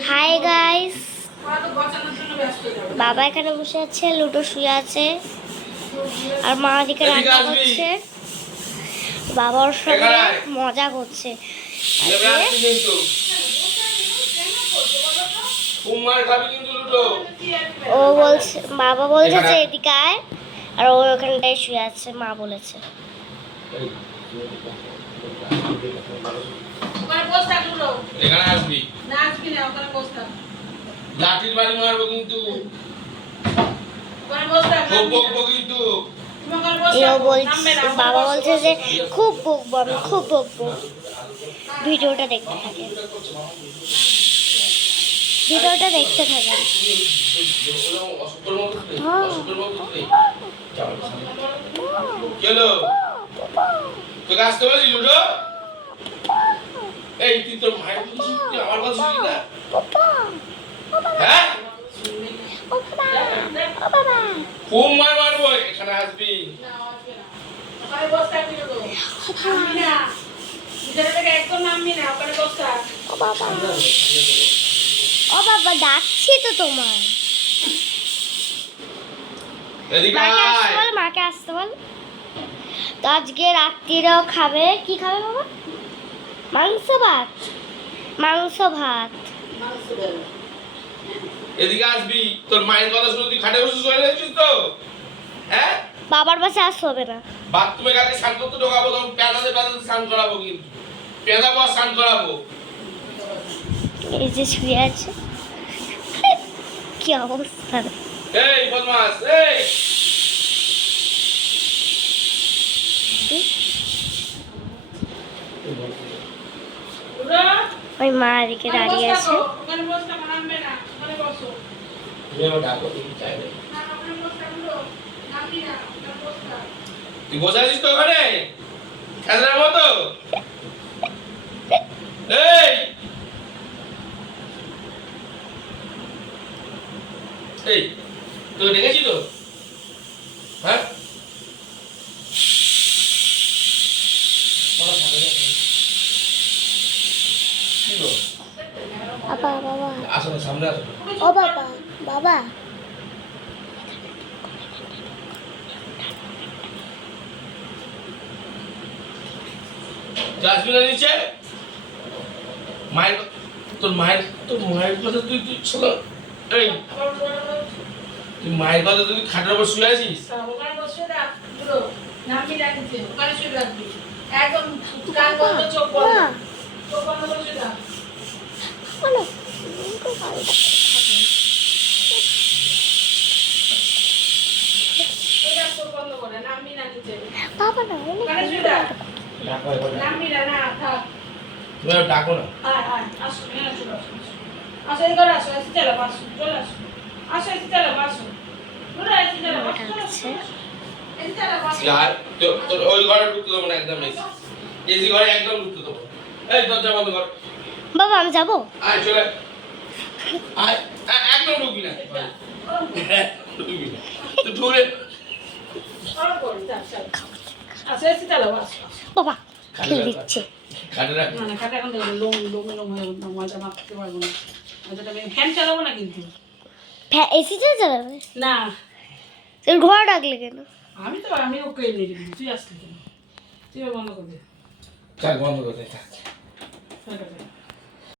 Hi guys, বাবা এখানে বসে আছে, লুডো শুয়ে আছে আর মা এদিকে রান্না করছে। বাবা ওর সঙ্গে মজা করছে। ও বলছে, বাবা বলছে যে এদিকে আয়, আর ও ওখানটায় শুয়ে আছে, মা বলেছে। এখানে আসবি না, আসবি না, ওখানে বস থাক। লাঠির বাড়ি মারবো কিন্তু, ওখানে বস থাক। খুব বকবো কিন্তু। বাবা বলছে যে খুব বকবো, আমি খুব বকবো। ভিডিওটা দেখতে থাকেন, ভিডিওটা দেখতে থাকেন। চলো তোকে আসতে বলি লুডো। এই তুই তোর ভাই আমার কথা শুনবি না? হ্যাঁ, খুব মার মারবো। এখানে আসবি ও বাবা, ডাকছি তো তোমার। মাকে আসতে বল। তো আজকে রাত্রিরেও খাবে, কি খাবে বাবা? মাংস ভাত। মাংস ভাত। এদিকে আসবি, তোর মায়ের কথা শুনে তুই খাটে বসে শুয়ে রয়েছিস তো? হ্যাঁ, বাবার পাশে আসতে হবে না। বাথরুমে গেলে স্নান করতে ঢোকাবো, তখন পেঁদাতে পেঁদাতে স্নান করাবো, কিন্তু পেঁদাবো আর স্নান করাবো। এই যে শুয়ে আছে, কি অবস্থা! এই বদমাস, এই ওই মা এদিকে দাঁড়িয়ে আছে। তুই বসে আছিস তো ওখানে খেলার মতো? এই এই তোকে ডেকেছি তো? হ্যাঁ, বাবা বাবা, আসো সামনে আসো। ও বাবা বাবা, আসবি না নিচে? মায়ের, তোর মায়ের কথা তুই শোনো। এই তুই মায়ের কথা, তুই খাটের উপর শুয়ে আছিস? একদম কান বন্ধ, চোখ বন্ধ, চোখ বন্ধ করে শুয়ে থাক। বাবা না, ডাকো না। ওই ঘরে ঢুকতে দেবো না একদম, এসি ঘরে একদম ঢুকতে দেবো। এই দরজা বন্ধ কর। বাবা আমি যাবো। আয় চলে আয়, একদম ঢুকবি না, ঢুকবি না তুই ঢুকে। বাবা খেলে দিচ্ছে। খাটে রাখ না খাটে এখন লোম ময়দা মাখতে পারবো না। আমি ফ্যান চালাবো না কিন্তু। এসি চালাবে না, তুই ঘর ডাকলে কেন? আমি ওকে এনে দিবি, তুই আসলি কেন? তুই বন্ধ করে দে। থাক, বন্ধ করে দে, থাক।